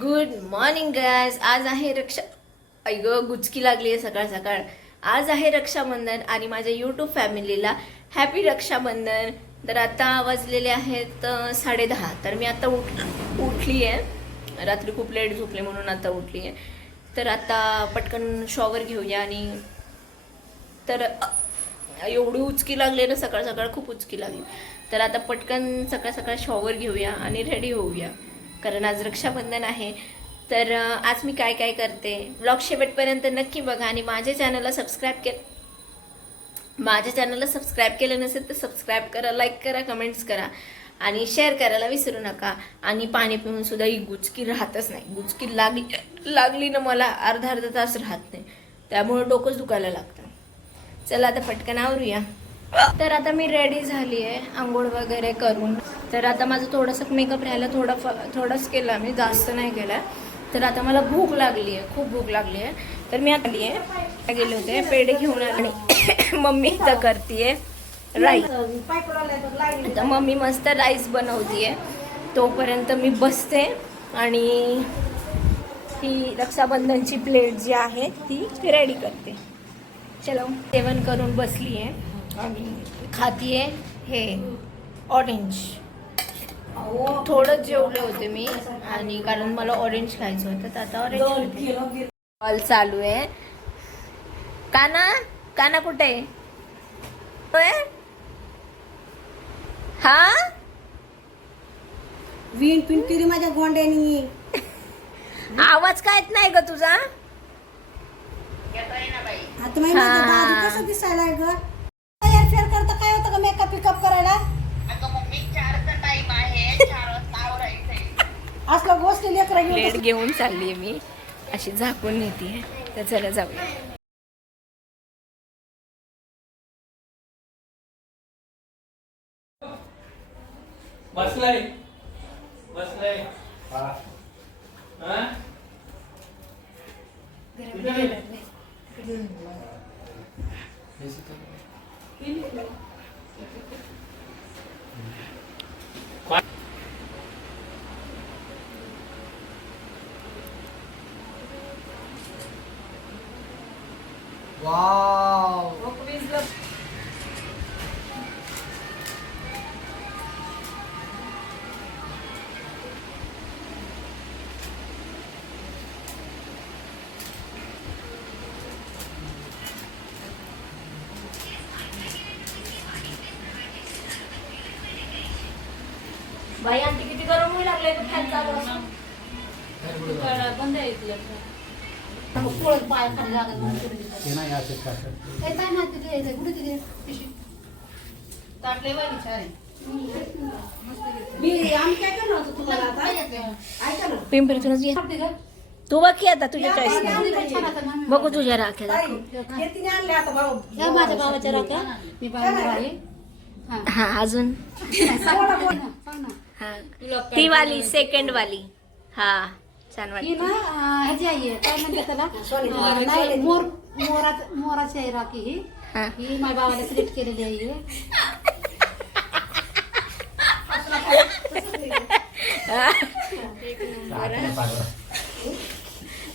Good morning guys. आज आहे गुचकी लागली आहे सकाळ सकाळ. आज आहे रक्षाबंधन आणि माझ्या यूट्यूब फॅमिलीला हॅपी रक्षाबंधन. तर आता वाजलेले आहेत 10:30. तर मी आता उठली आहे. रात्री खूप लेट झोपले म्हणून आता उठली आहे. तर आता पटकन शॉवर घेऊया. आणि तर एवढी उचकी लागली ना सकाळ सकाळ, खूप उचकी लागली. तर आता पटकन सकाळ सकाळ शॉवर घेऊया आणि रेडी होऊया, कारण आज रक्षाबंधन आहे. तर आज मी काय काय करते ब्लॉग शेवटपर्यंत नक्की बघा. आणि माझ्या चॅनलला सबस्क्राईब केलं नसेल तर सबस्क्राईब करा, लाईक करा, कमेंट्स करा आणि शेअर करायला विसरू नका. आणि पाणी पिऊन सुद्धा ही गुचकी राहतच नाही. गुचकी लागली ना मला अर्धा तास राहत नाही, त्यामुळे डोकंच दुखायला लागतं. चला आता पटकन आवरूया. तर आता मी रेडी झाली आहे आंघोळ वगैरे करून. तर आता माझं थोडंसं मेकअप राहिला, थोडंच केला मी, जास्त नाही केला. तर आता मला भूक लागली आहे, खूप भूक लागली आहे. तर मी आली आहे, गेले होते पेढे घेऊन आणि मम्मी इथं करते राईस. आता मम्मी मस्त राईस बनवते. तोपर्यंत मी बसते आणि ही रक्षाबंधनची प्लेट जी आहे ती रेडी करते. चलो, जेवण करून बसली आहे आणि खातीये हे ऑरेंज. थोडं जेवले होते मी, आणि कारण मला ऑरेंज खायचं होतं तर आता ऑरेंज कॉल चालू आहे. काना कुठे आहे? हा वीण पिन केली माझ्या गोंड्यानी. आवाज काय येत नाही ग तुझा? आता माहिती दादू कसं दिसायला ग? फेर करता काय होतं का मेकअप पिकअप करायला? असलं गोष्टी लेकरा प्लेट घेऊन चालली मी, अशी झाकून नेते. तर चला जाऊया. बसलाय वाव. बाई आणखी किती गरम होऊ लागले फॅन चालू असं. बंद आहे इथलं. पाय खाली लागत मी आम्ही काय करणार होतो तुम्हाला आता? ऐका ना. पिंपरीतूनच घे. तू बघ की आता तुझ्या चॉईसने. बघू तुझ्या राख्या दाखव. हे तिने आणले आता भाऊ. या माझ्या गावाच्या राख्या मी बांधणार आहे. हा अजून हा ती वाली सेकंड वाली. हा छान ही वाटते. ना ह्याची आई आहे, काय म्हणते त्याला? नाही, मोराची आहे राखी ही. हा. ही माझ्या बाबाला सिलेक्ट केलेली आहे.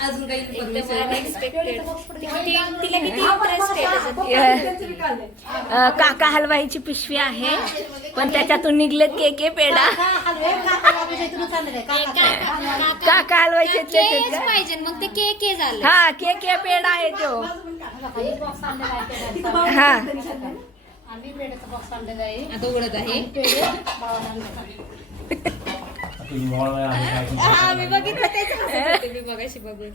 अजून काही काका हलवाईची पिशवी आहे, पण त्याच्यातून निघलेत केके पेढा. काका हलवाईचे पाहिजे मग ते के झालं. हा केके पेढा आहे तो. हा आम्ही पेढ्याचा बॉक्स आणलेला आहे. आता उघडत आहे. मी बघितलं त्याचं. मी बघाशी बघू.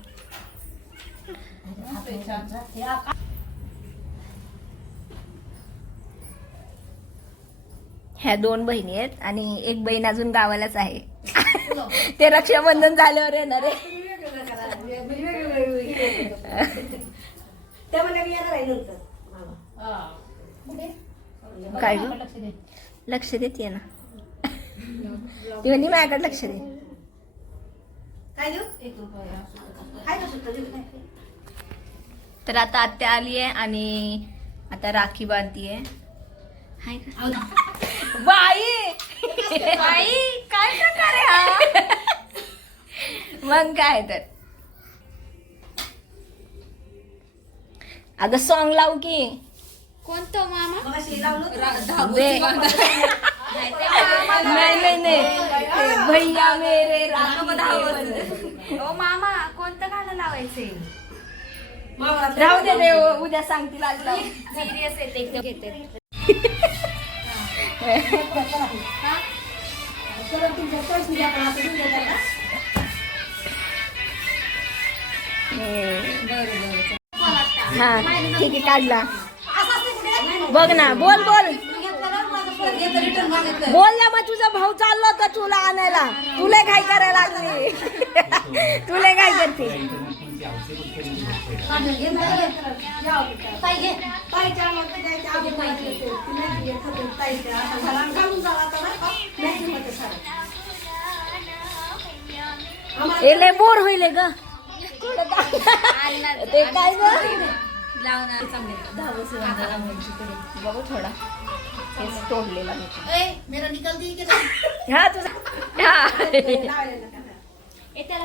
ह्या 2 बहिणी आहेत आणि एक बहीण अजून गावालाच आहे. ते रक्षाबंधन झाल्यावर येणार आहे. त्यामुळे मी येणार आहे नंतर. काय ग? लक्ष देते ना ती म्हणजे माझ्याकडे लक्ष दे. काय देऊ? 1 रुपया. काय देऊ शकतो? देऊ काय? तर आता आत्या आली आहे आणि आता राखी बांधतीये. हाय का बाई? बाई काय प्रकार आहे हा? मग काय तर. अगं सॉंग लाव की. कोणतं मामा नाही भैया मेरे ओ मामा कोणतं गाणं लावायचंय? राहू दे रे, उद्या सांगतील आज लाव. सिरियस येते एकदम घेते. हा ठीक आहे, काढला. बघ ना, बोल बोल बोल ना. मग तुझा भाऊ चाललो होता तुला आणायला, तुला काय करायला लागली? तुला काय करते? लय बोर होईल ग ते काय ग. बघू थोडा हेच तोडलेला हा तुझा.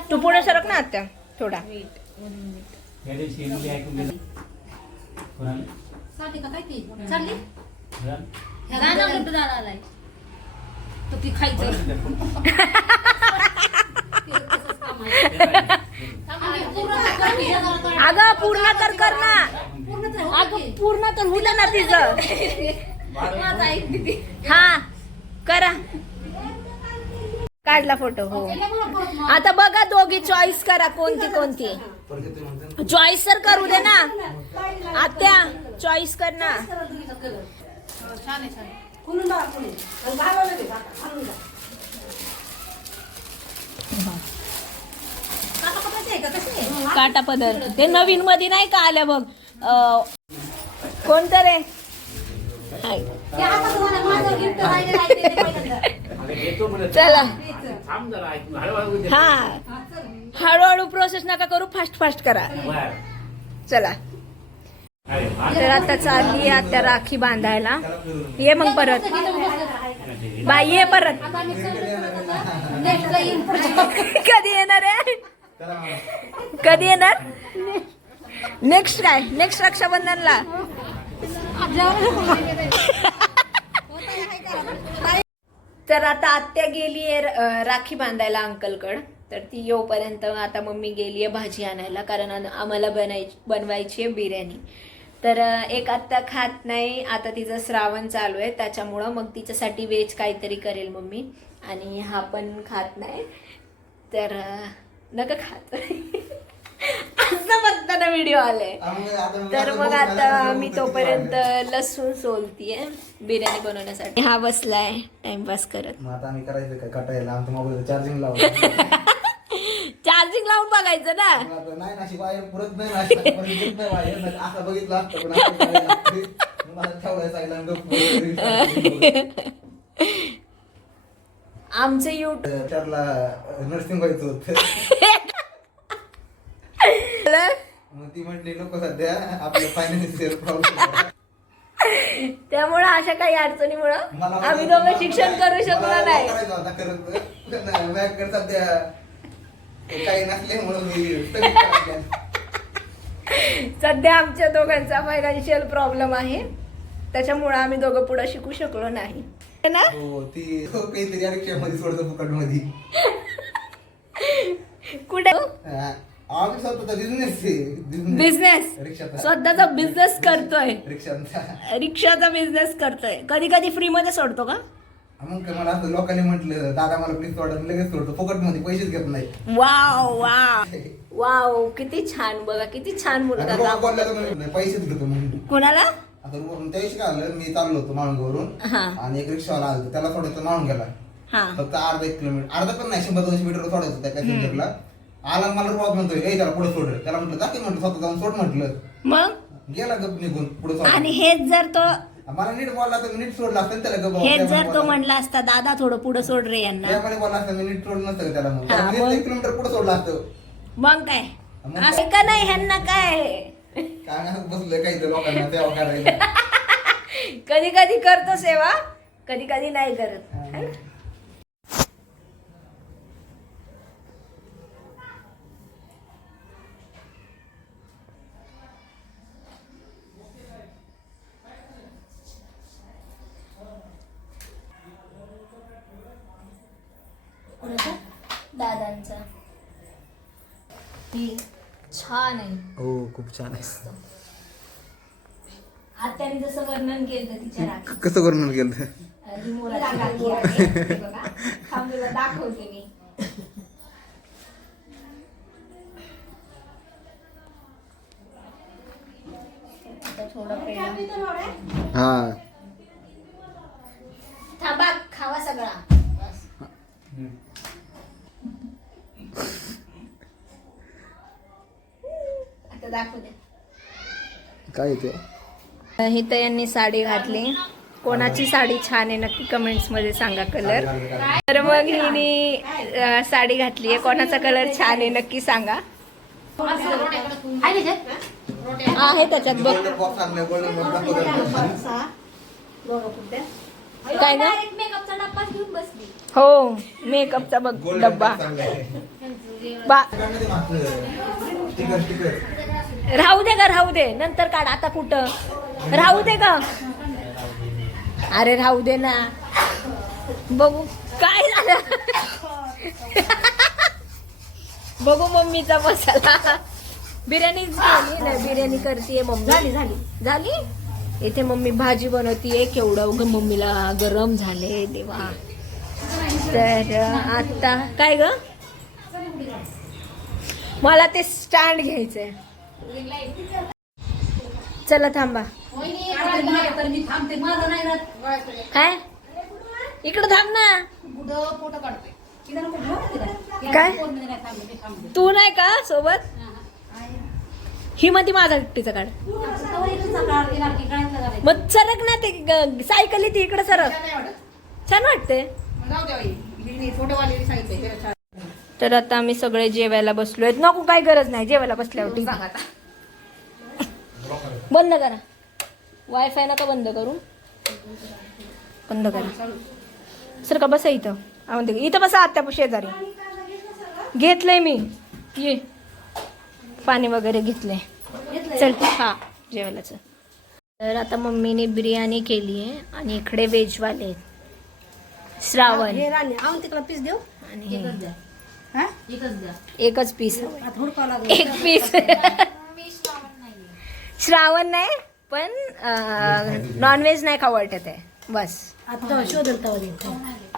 तू पुढे सरक ना आत्या थोडा. या दिवशी मुली ऐकून गेलं. कोणाला? चालली अगं पूर्ण तर कर ना. अगं पूर्ण तर होऊ दे ना तिचं. हा करा. काढला फोटो. हो आता बघा दोघी चॉईस करा कोणती कोणती. चॉईस तर करू दे ना आत्या, चॉईस कर ना. काटा पदर ते नवीन मध्ये नाही का आल्या बघ. कोणतं रे? चला हा, हळूहळू प्रोसेस नका करू, फास्ट फास्ट करा. चला तर आता चालली आता राखी बांधायला. ये मग परत बाई, ये परत. कधी येणार आहे? कधी येणार? नेक्स्ट काय? नेक्स्ट रक्षाबंधनला. तर आता आत्या गेलीये राखी बांधायला अंकलकड. तर ती येऊपर्यंत आता मम्मी गेलीये भाजी आणायला, कारण आम्हाला बनवायची आहे बिर्याणी. तर एक आत्ता खात नाही, आता तिचं श्रावण चालू आहे त्याच्यामुळं मग तिच्यासाठी व्हेज काहीतरी करेल मम्मी. आणि हा पण खात नाही, तर नका खात असं बघताना व्हिडिओ आले. तर मग आता मी तोपर्यंत लसूण सोलतीये बिर्याणी बनवण्यासाठी. हा बसलाय टाइमपास करत. आता आम्ही करायचं काय, कटायला आमच्या मोबाईल चार्जिंग लावलं. चार्जिंग लावून बघायचं ना. नाही ना, वायर पुरत नाही ना, वायर असं बघितलं असतं पण मला ठेवायला आमचं युट्यूब त्याला नर्सिंग व्हायचं होतं. मग ती म्हटली नको सध्या, आपलं फायनान्शियल प्रॉब्लेम. त्यामुळं अशा काही अडचणीमुळं आम्ही दोघं शिक्षण करू शकलो नाही. सध्या काही नसल्यामुळं मी सध्या आमच्या दोघांचा फायनान्शियल प्रॉब्लेम आहे, त्याच्यामुळे आम्ही दोघं पुढे शिकू शकलो नाही ना. हो ती काहीतरी रिक्षामध्ये सोडतो फुकट मध्ये. कुठे बिझनेस बिझनेस स्वतःचा बिझनेस करतोय, रिक्षांचा रिक्षाचा बिझनेस करतोय. कधी कधी फ्री मध्ये सोडतो का? मग मला असं लोकांनी म्हटलं दादा मला प्लीज सोडा, लगेच सोडतो, फुकट मध्ये पैसेच घेत नाही. वाव वाव वाव, किती छान. बघा किती छान मुलगा. पैसेच घेतो म्हणून कोणाला? आता त्याविषयी काय आलं, मी चाललो होतो माळूंगावरून आणि एक रिक्षावाला आला, त्याला सोडायचं माळून गेला. फक्त अर्धा 1 किलोमीटर, अर्धा पण नाही, 100-200 मीटर सोडायचं त्या पॅसेंजरला. आला मला प्रॉब्लेम म्हणतोय, त्याला पुढे सोड. त्याला म्हटलं जाते, म्हटलं स्वतः जाऊन सोड म्हटलं. मग गेला गप निघून पुढे सोड. आणि हेच जर तो मला नीट बोलला तर नीट सोडला असतं त्याला गप. हेच जर तो म्हणला असता दादा थोडं पुढे सोड रे यांना, त्यामध्ये बोलला असतं मी नीट सोडलं नसतं त्याला. मग हा, मग? 1 किलोमीटर पुढे सोडलं असतं. मग काय मग असं का नाही ह्यांना काय. काय बसलं काही लोकांना तेव्हा करायला. कधी कधी करतो सेवा, कधी कधी नाही करत. है ना? दादांचा. ती छान आहे. हो खूप छान आहे. आत्याने जसं वर्णन केलं तिच्या राखी. कसं वर्णन केलं? ही मोराची राखी आहे. हे बघा, थांब तुला दाखवते मी. आता थोडं पेढा. हा थांबा, खावा सगळा. बस. आता दाखवू दे. काय येते? हित यांनी साडी घातली. कोणाची साडी छान आहे नक्की कमेंट्स मध्ये सांगा कलर. तर मग हिने साडी घातली आहे. कोणाचा कलर छान आहे नक्की सांगा. आहे त्याच्यात बघ. गोल्डन बॉक्स आणलाय, गोल्डन बॉक्स काय ना? मेकअपचा डब्बाच घेऊन बसली. हो, मेकअपचा बघ डब्बा. बा राहू दे का, राहू दे, नंतर काढ. आता कुठं राहू दे का? अरे राहू दे ना. बघू काय झालं. बघू मम्मीचा मसाला. बिर्याणी केली नाही, बिर्याणी करतीये मम्मी. झाली. इथे मम्मी भाजी बनवतीये. केवढं मम्मीला गरम झाले देवा. तर आता काय ग, मला ते स्टँड घ्यायचंय. चला थांबा. काय इकडं थांब ना. काय तू नाही का सोबत? ही म्हणती माझा एकटीचा काढ. मग सरक ना, ते सायकल ती इकडे सरक. छान वाटते. तर आता आम्ही सगळे जेवायला बसलोय. नको, काय गरज नाही जेवायला बसल्यावर. बंद करा वायफाय. नका बंद करू, बंद करा. सर का बसा इथं. इथं बसा आत्या शेजारी. घेतलंय मी. ये पाणी वगैरे घेतलंय. चल हा जेवायला चल. तर आता मम्मीने बिर्याणी केली आहे आणि इकडे व्हेजवाले आहेत. श्रावण तिकडे पीस देऊ. आणि हा? एकच पीस. आता हुडकावं लागेल. एक पीस. श्रावण नाही पण नॉनव्हेज नाही खाऊ वाटत आहे. बस आता तेव्हा शोधेल तेव्हा देऊ.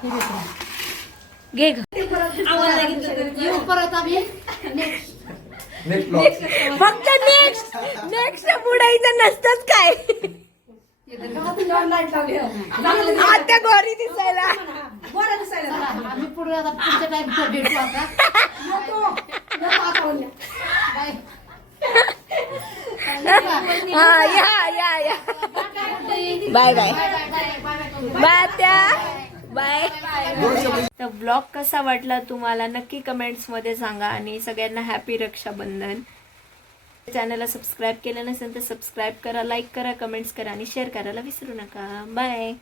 हे देतो. घे ग. परत आम्ही नेक्स्ट ब्लॉग. फक्त नेक्स्ट बुडायचं नसतंच काय. आता गोरी दिसायला. बरं दिसायला. आम्ही पुढे आता पुढच्या टाइम भेटू आता. हा या बाय बाय बाय त्या बाय. तर ब्लॉग कसा वाटला तुम्हाला नक्की कमेंट्स मध्ये सांगा. आणि सगळ्यांना हॅपी रक्षाबंधन. चॅनलला सबस्क्राईब केलं नसेल तर सबस्क्राईब करा, लाईक करा, कमेंट्स करा आणि शेअर करायला विसरू नका. बाय.